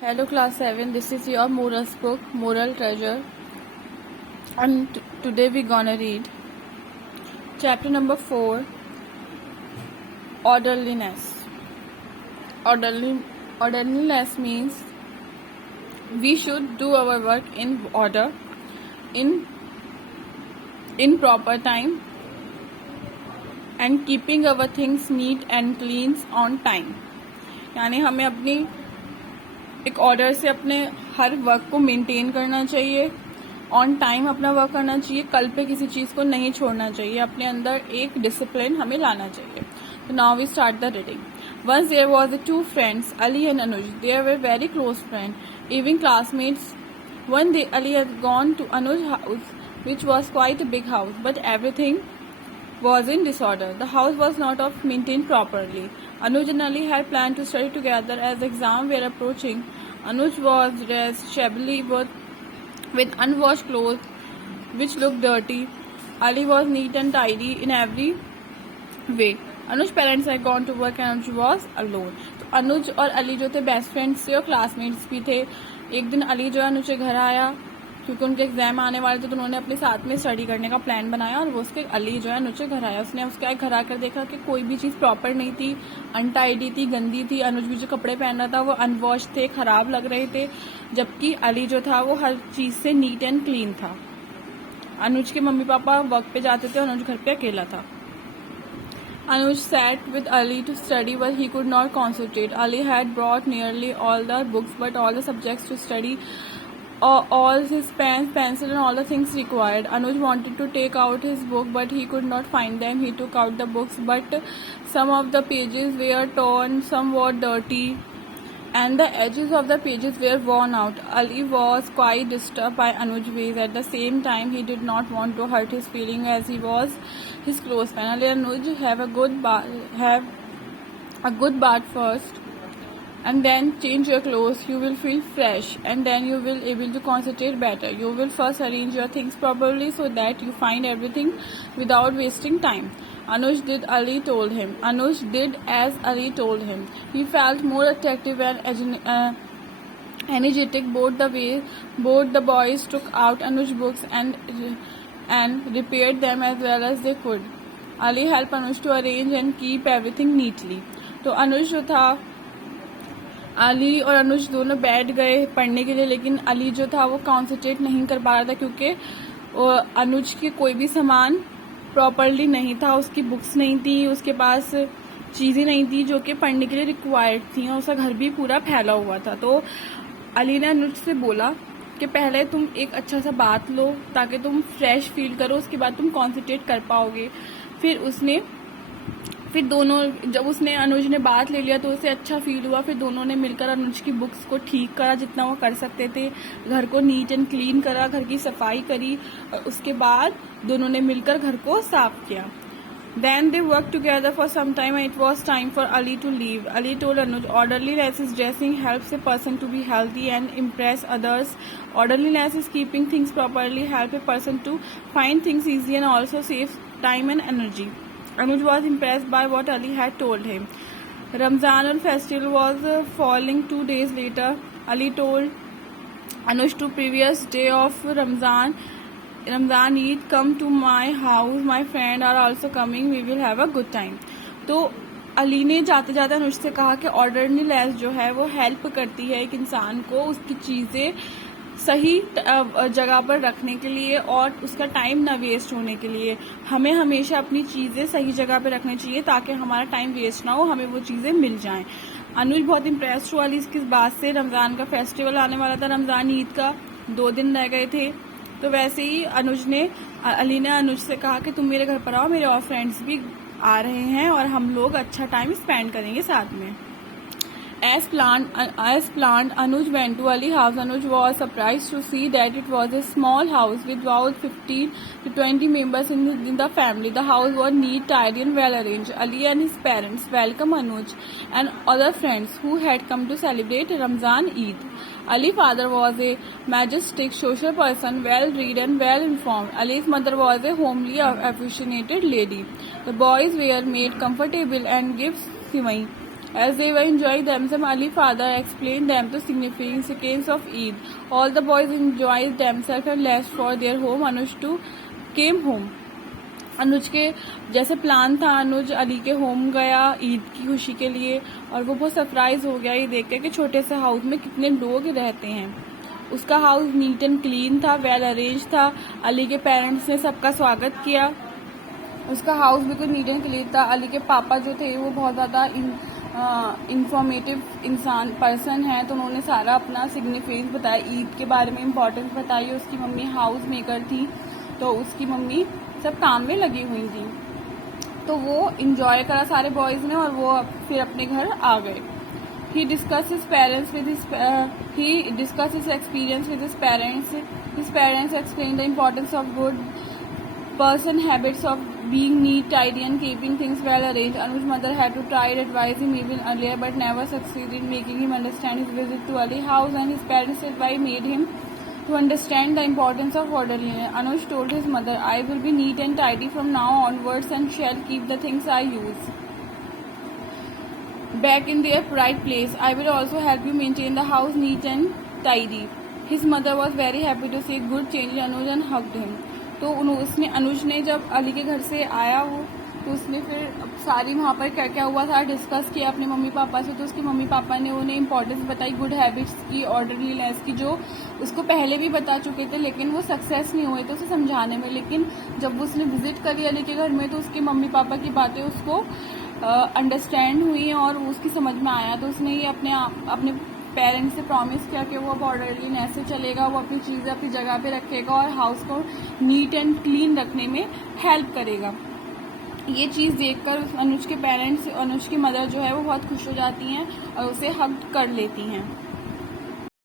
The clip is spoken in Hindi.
Hello class 7, this is your morals book, Moral Treasure, and today we're gonna read chapter number 4, Orderliness. Orderliness means we should do our work in order, in proper time, and keeping our things neat and clean on time. यानी हमें अपनी एक ऑर्डर से अपने हर वर्क को मेंटेन करना चाहिए, ऑन टाइम अपना वर्क करना चाहिए, कल पे किसी चीज को नहीं छोड़ना चाहिए, अपने अंदर एक डिसिप्लिन हमें लाना चाहिए. तो now we start the reading. Once there was two friends, Ali and Anuj. They were very close friends, even classmates. One day Ali had gone to Anuj's house, which was quite a big house, but everything was in disorder. The house was not maintained properly. Anuj and Ali had planned to study together as exams were approaching. Anuj was dressed shabbily with unwashed clothes which looked dirty. Ali was neat and tidy in every way. Anuj's parents had gone to work and Anuj was alone. तो अनुज और अली जो थे बेस्ट फ्रेंड्स थे और क्लासमेट्स भी थे. एक दिन अली जो है अनुज के घर आया क्योंकि उनके एग्जाम आने वाले थे, तो उन्होंने अपने साथ में स्टडी करने का प्लान बनाया और वो उसके अली जो है अनुज के घर आया. उसने उसके घर आकर देखा कि कोई भी चीज़ प्रॉपर नहीं थी, अनटाइडी थी, गंदी थी. अनुज भी जो कपड़े पहन रहा था वो अनवॉश थे, खराब लग रहे थे, जबकि अली जो था वो हर चीज़ से नीट एंड क्लीन था. अनुज के मम्मी पापा वर्क पे जाते थे और अनुज घर पे अकेला था. Anuj sat with Ali to study, but he could not concentrate. Ali had brought nearly all the books, but all the subjects to study, all his pens, pencil, and all the things required. Anuj wanted to take out his book, but he could not find them. He took out the books, but some of the pages were torn, some were dirty, and the edges of the pages were worn out. Ali was quite disturbed by Anuj's ways. At the same time, he did not want to hurt his feeling as he was his close friend. Ali and Anuj have a good bath first, and then change your clothes. You will feel fresh, and then you will able to concentrate better. You will first arrange your things properly so that you find everything without wasting time. Anuj did as Ali told him. He felt more attractive and energetic. Both the boys took out Anuj's books and repaired them as well as they could. Ali helped Anuj to arrange and keep everything neatly. तो अनुज जो था, अली और अनुज दोनों बैठ गए पढ़ने के लिए, लेकिन अली जो था वो कॉन्सेंट्रेट नहीं कर पा रहा था क्योंकि अनुज के कोई भी सामान प्रॉपरली नहीं था. उसकी बुक्स नहीं थी, उसके पास चीज़ें नहीं थी जो कि पढ़ने के लिए रिक्वायर्ड थी, और उसका घर भी पूरा फैला हुआ था. तो अली ने अनुज से बोला कि पहले तुम एक अच्छा सा बात लो ताकि तुम फ्रेश फील करो, उसके बाद तुम कॉन्सेंट्रेट कर पाओगे. फिर दोनों जब उसने अनुज ने बात ले लिया तो उसे अच्छा फील हुआ. फिर दोनों ने मिलकर अनुज की बुक्स को ठीक करा जितना वो कर सकते थे, घर को नीट एंड क्लीन करा, घर की सफाई करी, और उसके बाद दोनों ने मिलकर घर को साफ किया. Then they worked together for some time and it was time for Ali to leave. Ali told Anuj, orderliness is dressing helps a person to be healthy and impress others. Orderliness is keeping things properly, help a person to find things easy and also save time and energy. Anuj was impressed by what Ali had told him. Ramzan festival was falling 2 days later. Ali told Anuj to previous day of Ramzan Eid, come to my house, my friend are also coming, we will have a good time. तो अली ने जाते जाते अनुज से कहा कि ऑर्डरलीनेस जो है वो हेल्प करती है एक इंसान को उसकी चीज़ें सही जगह पर रखने के लिए और उसका टाइम ना वेस्ट होने के लिए. हमें हमेशा अपनी चीज़ें सही जगह पर रखनी चाहिए ताकि हमारा टाइम वेस्ट ना हो, हमें वो चीज़ें मिल जाएं. अनुज बहुत इम्प्रेस्ड हुआ अली इसकी बात से. रमज़ान का फेस्टिवल आने वाला था, रमज़ान ईद का 2 दिन रह गए थे. तो वैसे ही अली ने अनुज से कहा कि तुम मेरे घर पर आओ, मेरे और फ्रेंड्स भी आ रहे हैं और हम लोग अच्छा टाइम स्पेंड करेंगे साथ में. As planned, Anuj went to Ali's house. Anuj was surprised to see that it was a small house with about 15 to 20 members in the family. The house was neat, tidy, and well arranged. Ali and his parents welcomed Anuj and other friends who had come to celebrate Ramzan Eid. Ali's father was a majestic, social person, well-read and well-informed. Ali's mother was a homely, affectionate lady. The boys were made comfortable and gave Sivai. As they were enjoying themselves, Ali's father explained them the significance of Eid. All the boys enjoyed themselves and left for their home. Anuj too came home. अनुज के जैसे प्लान था, अनुज अली के होम गया ईद की खुशी के लिए, और वो बहुत सरप्राइज हो गया ये देख के कि छोटे से हाउस में कितने लोग रहते हैं। उसका हाउस नीट एंड क्लीन था, वेल अरेंज था। अली के पेरेंट्स ने सबका स्वागत किया। उसका हाउस बिल्कुल नीट एंड क्लीन था। अली के पापा जो थे वो बहुत ज़्यादा इंफॉर्मेटिव पर्सन है, तो उन्होंने सारा अपना सिग्निफिकेंस बताया, ईद के बारे में इम्पोर्टेंस बताई। उसकी मम्मी हाउस मेकर थी, तो उसकी मम्मी सब काम में लगी हुई थी। तो वो इंजॉय करा सारे बॉयज़ ने, और वो फिर अपने घर आ गए। He discussed his experience with his parents. His parents explained the importance of good person habits of being neat, tidy, and keeping things well arranged. Anuj's mother had to try to advise him even earlier, but never succeeded in making him understand his visit to Ali's house, and his parents' advice made him to understand the importance of orderliness. Anuj told his mother, "I will be neat and tidy from now onwards and shall keep the things I use back in their right place. I will also help you maintain the house neat and tidy." His mother was very happy to see good change in Anuj and hugged him. तो अनुज ने जब अली के घर से आया वो, तो उसने फिर सारी वहाँ पर क्या क्या हुआ था डिस्कस किया अपने मम्मी पापा से। तो उसके मम्मी पापा ने उन्हें इम्पोर्टेंस बताई गुड हैबिट्स की, ऑर्डरलीनेस की, जो उसको पहले भी बता चुके थे, लेकिन वो सक्सेस नहीं हुए थे उसे समझाने में। लेकिन जब उसने विजिट करी अली के घर में, तो उसके मम्मी पापा की बातें उसको अंडरस्टैंड हुई और उसकी समझ में आया। तो उसने ये अपने पेरेंट्स से प्रॉमिस किया कि वो अब ऑर्डरलीनेस से चलेगा, वो अपनी चीज़ें अपनी जगह पे रखेगा और हाउस को नीट एंड क्लीन रखने में हेल्प करेगा। ये चीज़ देखकर अनुज के पेरेंट्स, अनुज की मदर जो है वो बहुत खुश हो जाती हैं और उसे हग कर लेती हैं।